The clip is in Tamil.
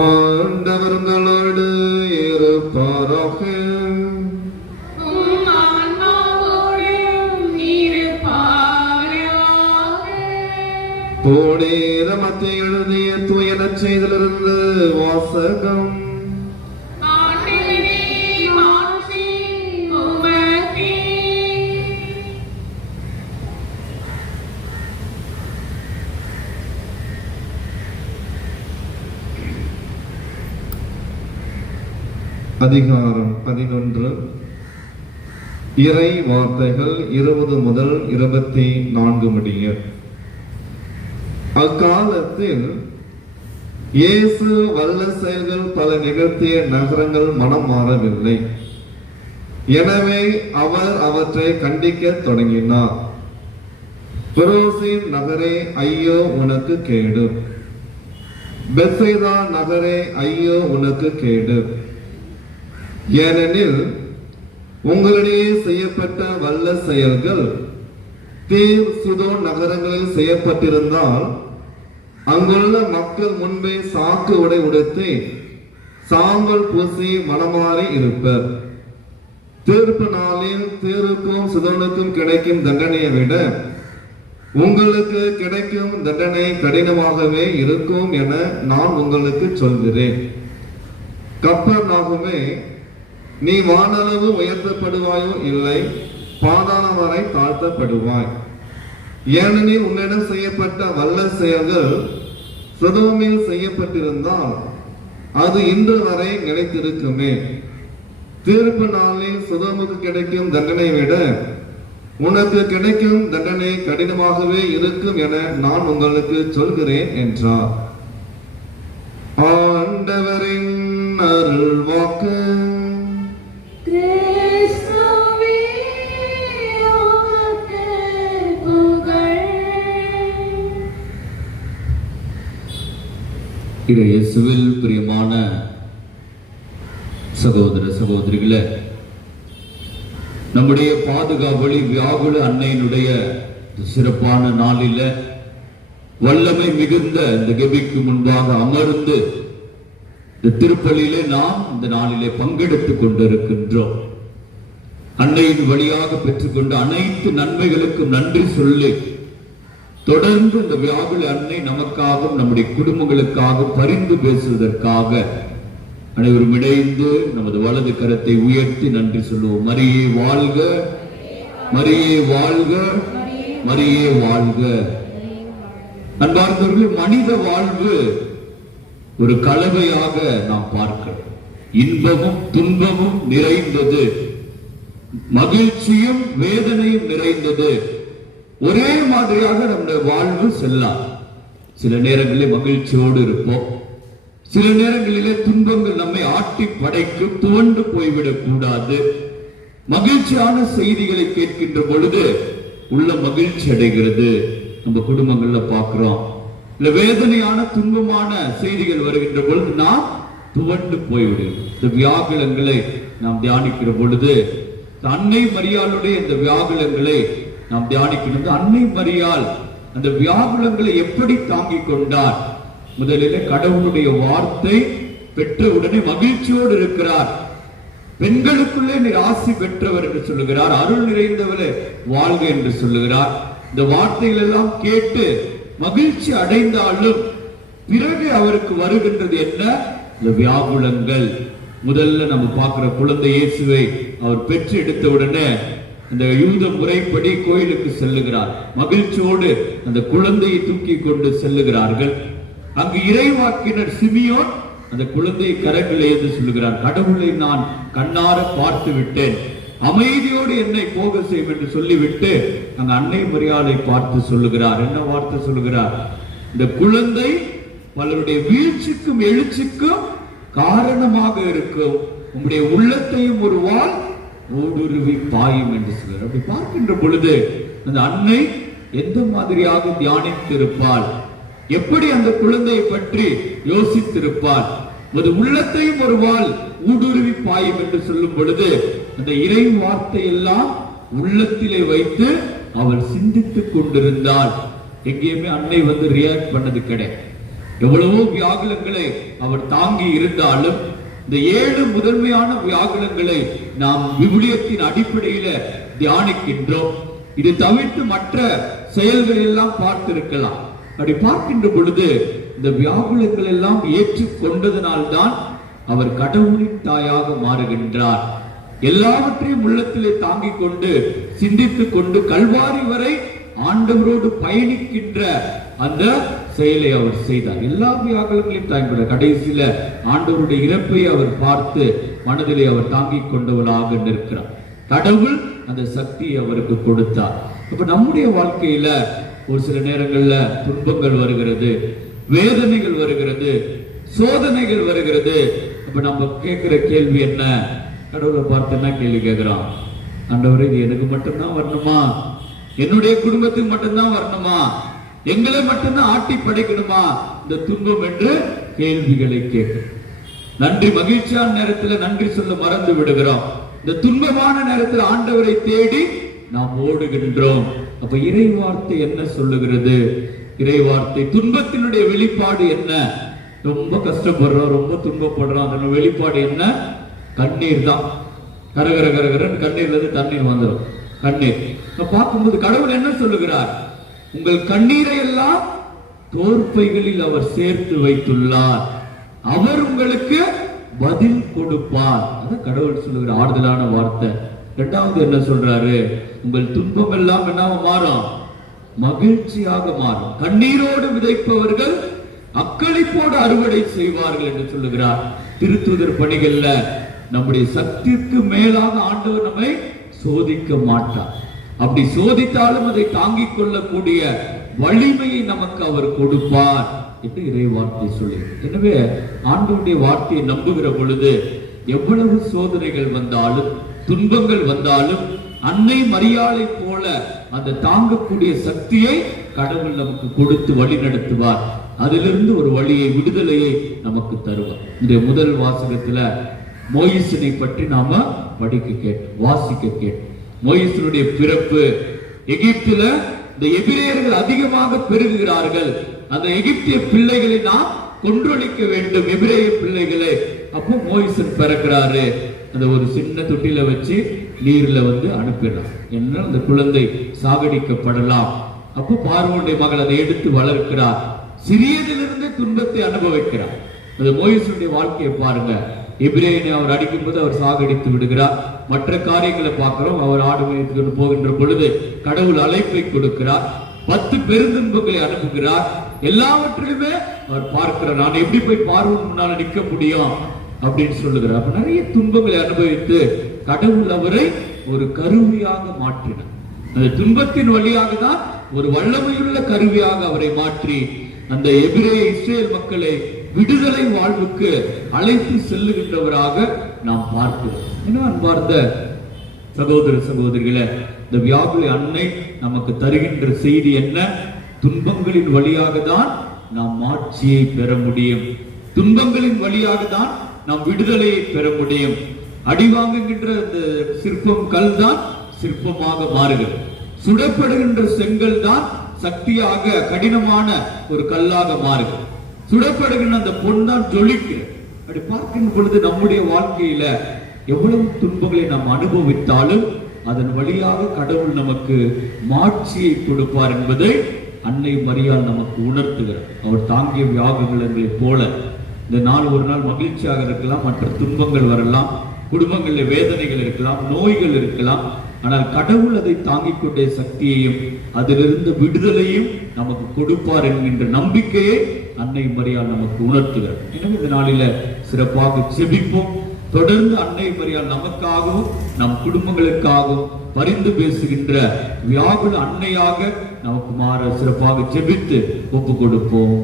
ஆண்டவர் உங்களோடு இருப்பாராக. புனித மத்தேயு எழுதிய தூய நற்செய்தியிலிருந்து வாசகம். அதிகாரம் 11. இறை வார்த்தைகள் 20 முதல் 24 முடிய. அக்காலத்தில் இயேசு வல்ல செயல்கள் பல நிகழ்த்திய நகரங்கள் மனம் மாறவில்லை. எனவே அவர் அவற்றை கண்டிக்க தொடங்கினார். கொராசின் நகரே ஐயோ உனக்கு கேடு! பெத்சைதா நகரே ஐயோ உனக்கு கேடு! ஏனெனில் உங்களிடையே செய்யப்பட்ட வல்ல செயல்கள் தீர் சீதோன் நகரங்களில் செய்யப்பட்டிருந்தால் அங்குள்ள மக்கள் முன்பே சாக்கு உடை உடுத்தி சாம்பல் பூசி மனமாறி இருப்பர். தீர்ப்பு நாளில் தீருக்கும் சீதோனுக்கும் கிடைக்கும் தண்டனையை விட உங்களுக்கு கிடைக்கும் தண்டனை கடினமாகவே இருக்கும் என நான் உங்களுக்கு சொல்கிறேன். கப்பர்நாகுமே, நீ வானளவு உயர்த்தப்படுவாயோ இல்லை, பாதாளம் வரை தாழ்த்தப்படுவாய். ஏனெனில் உன்னிடம் செய்யப்பட்ட வல்ல செயல்கள் சோதோமில் செய்யப்பட்டிருந்தால் அது இன்று வரை நிலைத்திருக்குமே. தீர்ப்பு நாளில் சோதோமுக்கு கிடைக்கும் தண்டனை விட உனக்கு கிடைக்கும் தண்டனை கடினமாகவே இருக்கும் என நான் உங்களுக்கு சொல்கிறேன் என்றார். ஆண்டவரின் அருள் வாக்கு. இயேசுவில் பிரியமான சகோதர சகோதரிகளே, நம்முடைய பாதுகாவலி வியாகுல அன்னையினுடைய சிறப்பான நாளில வல்லமை மிகுந்த இந்த கெபிக்கு முன்பாக அமர்ந்து இந்த திருப்பலியிலே நாம் இந்த நாளிலே பங்கெடுத்துக் கொண்டிருக்கின்றோம். அன்னையின் வழியாக பெற்றுக்கொண்ட அனைத்து நன்மைகளுக்கும் நன்றி சொல்லி தொடர்ந்து இந்த வியாகுல அன்னை நமக்காகவும் நம்முடைய குடும்பங்களுக்காக பரிந்து பேசுவதற்காக அனைவரும் இணைந்து நமது வலது கரத்தை உயர்த்தி நன்றி சொல்லுவோம். மரியே வாழ்க, மரியே வாழ்க, மரியே வாழ்க. அன்பார்ந்தவர்களே, மனித வாழ்வு ஒரு கலவையாக நாம் பார்க்கிறோம். இன்பமும் துன்பமும் நிறைந்தது, மகிழ்ச்சியும் வேதனையும் நிறைந்தது. ஒரே மாதிரியாக நம்முடைய வாழ்வு செல்லாம். சில நேரங்களில் மகிழ்ச்சியோடு இருப்போம், சில நேரங்களிலே துன்பங்கள் நம்மை ஆட்டி படைக்கு துவண்டு போய்விடக் கூடாது. மகிழ்ச்சியான செய்திகளை கேட்கின்ற பொழுது உள்ள மகிழ்ச்சி அடைகிறது. நம்ம குடும்பங்கள்ல பார்க்கிறோம். இல்ல வேதனையான துன்பமான செய்திகள் வருகின்ற பொழுது நாம் துவண்டு போய்விடும். இந்த வியாகுலங்களை நாம் தியானிக்கிற பொழுது அன்னை மரியாளுடைய இந்த வியாகுலங்களை நாம் தியானிக்கணும். அன்னை மரியாள் அந்த வியாகுலங்களை எப்படி தாங்கிக் கொண்டார்? முதலிலே கடவுளுடைய வார்த்தை பெற்ற உடனே மகிழ்ச்சியோடு இருக்கிறார். பெண்களுக்குள்ளே நீர் ஆசி பெற்றவர் என்று சொல்லுகிறார். அருள் நிறைந்தவரே வாழ்க என்று சொல்லுகிறார். இந்த வார்த்தைகள் எல்லாம் கேட்டு மகிழ்ச்சி அடைந்தாலும் பிறகு அவருக்கு வருகின்றது என்ன? இந்த வியாகுலங்கள். முதல்ல நம்ம பார்க்கிற குழந்தை இயேசுவை அவர் பெற்று எடுத்த உடனே அந்த யூத முறைப்படி கோயிலுக்கு செல்லுகிறார். மகிழ்ச்சியோடு அந்த குழந்தையை தூக்கி கொண்டு செல்லுகிறார்கள். அங்கு இறைவாக்கினர் சிமியோன் அந்த குழந்தையை கரங்களை ஏந்து சொல்லுகிறார், கடவுளை நான் கண்ணார பார்த்து விட்டேன், அமைதியோடு என்னை போக செய்யும் என்று சொல்லிவிட்டு அங்க அன்னை மரியாதை பார்த்து சொல்லுகிறார். என்ன வார்த்தை சொல்லுகிறார்? இந்த குழந்தை பலருடைய வீழ்ச்சிக்கும் எழுச்சிக்கும் காரணமாக இருக்கும், உங்களுடைய உள்ளத்தையும் ஒரு வாள் ஊடுருவி பாயும் என்று சொல்கிறார். அப்படி பார்க்கின்ற பொழுது அந்த அன்னை எந்த மாதிரியாக தியானித்திருப்பாள், எப்படி அந்த குழந்தையை பற்றி யோசித்திருப்பாள். அது உள்ளத்தையும் ஒரு வாள் ஊடுருவி பாயும் என்று சொல்லும் பொழுது அந்த இறை வார்த்தை எல்லாம் உள்ளத்திலே வைத்து அவள் சிந்தித்துக் கொண்டிருந்தாள். எங்கேயுமே அன்னை ரியாக்ட் பண்ணது கிடையாது. எவ்வளவோ வியாகுலங்களை அவர் தாங்கி இருந்தாலும் இந்த 7 முதன்மையான வியாகுலங்களை நாம் விவிலியத்தின் அடிப்படையில தியானிக்கின்றோம். இது தவிர்த்து மற்ற செயல்கள் எல்லாம் பார்த்திருக்கலாம். அப்படி பார்க்கின்ற பொழுது இந்த வியாகுலங்கள் எல்லாம் ஏற்றுக்கொண்டதனால்தான் அவர் கடவுளின் தாயாக மாறுகின்றார். எல்லாவற்றையும் உள்ளத்திலே தாங்கிக் கொண்டு சிந்தித்துக் கொண்டு கல்வாரி வரை ஆண்டவரோடு பயணிக்கின்ற அந்த செயலை அவர் செய்தார். எல்லா வியாகுலங்களையும் தாங்கிக் கடைசியில ஆண்டவருடைய இறப்பை அவர் பார்த்து மனதிலே அவர் தாங்கிக் கொண்டவராக நிற்கிறார். கடவுள் அந்த சக்தியை அவருக்கு கொடுத்தார். இப்ப நம்முடைய வாழ்க்கையில ஒரு சில நேரங்கள்ல துன்பங்கள் வருகிறது, வேதனைகள் வருகிறது, சோதனைகள் வருகிறது. அப்ப நம்ம கேட்கிற கேள்வி என்ன? கடவுளை பார்த்து என்ன கேள்வி கேட்கிறோம்? ஆண்டவரே, இது எனக்கு மட்டும்தான் வரணுமா? என்னுடைய குடும்பத்துக்கு மட்டும்தான் வரணுமா? எங்களை மட்டும்தான் ஆட்டி படைக்கணுமா இந்த துன்பம் என்று கேள்விகளை கேட்கிறோம். நன்றி மகிழ்ச்சியான நேரத்துல நன்றி சொல்ல மறந்து விடுகிறோம். இந்த துன்பமான நேரத்தில் ஆண்டவரை தேடி நாம் ஓடுகின்றோம். அப்ப இறை வார்த்தை என்ன சொல்லுகிறது? இறை வார்த்தை துன்பத்தினுடைய வெளிப்பாடு என்ன? ரொம்ப கஷ்டப்படுறோம், ரொம்ப துன்பப்படுறோம், அதனுடைய வெளிப்பாடு என்ன? கண்ணீர் தான். கரகர கரகரன் கண்ணீர்ல இருந்து தண்ணீர் வந்துடும். கண்ணீர் பார்க்கும்போது கடவுள் என்ன சொல்லுகிறார்? உங்கள் கண்ணீரை எல்லாம் தோற்பைகளில் அவர் சேர்த்து வைத்துள்ளார், அவர் உங்களுக்கு பதில் கொடுப்பார். அதான் கடவுள் சொல்லுகிற ஆறுதலான வார்த்தை. இரண்டாவது என்ன சொல்றாரு? உங்கள் துன்பம் எல்லாம் என்னவா மாறும்? மகிழ்ச்சியாக மாறும். கண்ணீரோடு விதைப்பவர்கள் அக்களிப்போடு அறுவடை செய்வார்கள் என்று சொல்லுகிறார். திருத்தூதர் பணிகள்ல நம்முடைய சக்திக்கு மேலாக ஆண்டவர் நம்மை சோதிக்க மாட்டார். அப்படி சோதித்தாலும் அதை தாங்கிக் கொள்ளக்கூடிய வலிமையை நமக்கு அவர் கொடுப்பார் என்று இறை வார்த்தை சொல்லி. எனவே ஆண்டவருடைய வார்த்தையை நம்புகிற பொழுது எவ்வளவு சோதனைகள் வந்தாலும் துன்பங்கள் வந்தாலும் அன்னை மரியாளை போல அந்த தாங்கக்கூடிய சக்தியை கடவுள் நமக்கு கொடுத்து வழி நடத்துவார். அதிலிருந்து ஒரு வழியை, விடுதலையை நமக்கு தருவார். இந்த முதல் வாசகத்துல மோயிசனை பற்றி நாம படிக்க கேட்டோம், வாசிக்க கேட்டோம். மோயிசனுடைய பிறப்பு, எகிப்துல இந்த எபிரேயர்கள் அதிகமாக பெருகுகிறார்கள். அந்த எகிப்திய பிள்ளைகளை நாம் கொன்றொழிக்க வேண்டும், எபிரேய பிள்ளைகளை. அப்போ மோயிசன் பிறக்கிறாரு. அந்த ஒரு சின்ன தொட்டில வச்சு நீர்ல அனுப்பிடலாம், என்ன அந்த குழந்தை சாகடிக்கப்படலாம். அப்போ பார்வோனுடைய மகள் அதை எடுத்து வளர்க்கிறார். சிறியதிலிருந்து துன்பத்தை அனுபவிக்கிறார். அந்த மோயிசனுடைய வாழ்க்கையை பாருங்க. எபிரேயனை அவர் அடிக்கும் போது அவர் சாகடித்து விடுகிறார். மற்ற காரியங்களை பார்க்கிறோம். அவர் ஆடு மேய்த்து போகின்ற பொழுது கடவுள் அழைப்பை கொடுக்கிறார். 10 பெருந்துன்பங்களை அனுப்புகிறார். எல்லாவற்றிலுமே அவர் பார்க்கிறார், நான் எப்படி போய் பார்வோன் முன்னால நிற்க முடியும் அப்படின்னு சொல்லுகிறார். அப்ப நிறைய துன்பங்களை அனுபவித்து கடவுள் அவரை ஒரு கருவியாக மாற்றினார். அந்த துன்பத்தின் வழியாக தான் ஒரு வல்லமையுள்ள கருவியாக அவரை மாற்றி அந்த எபிரேய இஸ்ரேல் மக்களை விடுதலை வாழ்வுக்கு அழைத்து செல்லுகின்றவராக நாம் பார்க்கிறோம். என்ன அன்பார்ந்த சகோதர சகோதரிகளே, இந்த வியாகுல அன்னை நமக்கு தருகின்ற செய்தி என்ன? துன்பங்களின் வழியாக தான் நாம் மாட்சியை பெற முடியும். துன்பங்களின் வழியாக தான் நாம் விடுதலையை பெற முடியும். அடி வாங்குகின்ற இந்த சிற்பம் கல் தான் சிற்பமாக மாறுகிறது. சுடப்படுகின்ற செங்கல் தான் சக்தியாக கடினமான ஒரு கல்லாக மாறுகிறது. சுடப்படுகின்ற அந்த பொன் தான் ஜொலிக்கிறது. அப்படி பார்க்கின்ற பொழுது நம்முடைய வாழ்க்கையில எவ்வளவு துன்பங்களை நாம் அனுபவித்தாலும் அதன் வழியாக கடவுள் நமக்கு மாட்சியை கொடுப்பார் என்பதை அன்னை மரியாள் நமக்கு உணர்த்துகிறார். அவர் தாங்கிய வியாகுலங்களை போல இந்த நாள் ஒரு நாள் மகிழ்ச்சியாக இருக்கலாம், மற்ற துன்பங்கள் வரலாம், குடும்பங்களில் வேதனைகள் இருக்கலாம், நோய்கள் இருக்கலாம். ஆனால் கடவுள் அதை தாங்கிக் கொண்டே சக்தியையும் அதிலிருந்து விடுதலையும் நமக்கு கொடுப்பார் என்கின்ற நம்பிக்கையை அன்னை மரியாள் நமக்கு உணர்த்துகிறார். எனவே இந்த நாளில சிறப்பாக செபிப்போம். தொடர்ந்து அன்னை மரியாள் நமக்காகவும் நம் குடும்பங்களுக்காகவும் பரிந்து பேசுகின்ற வியாகுல அன்னையாக நமக்கு மாற சிறப்பாக செபித்து ஒப்பு கொடுப்போம்.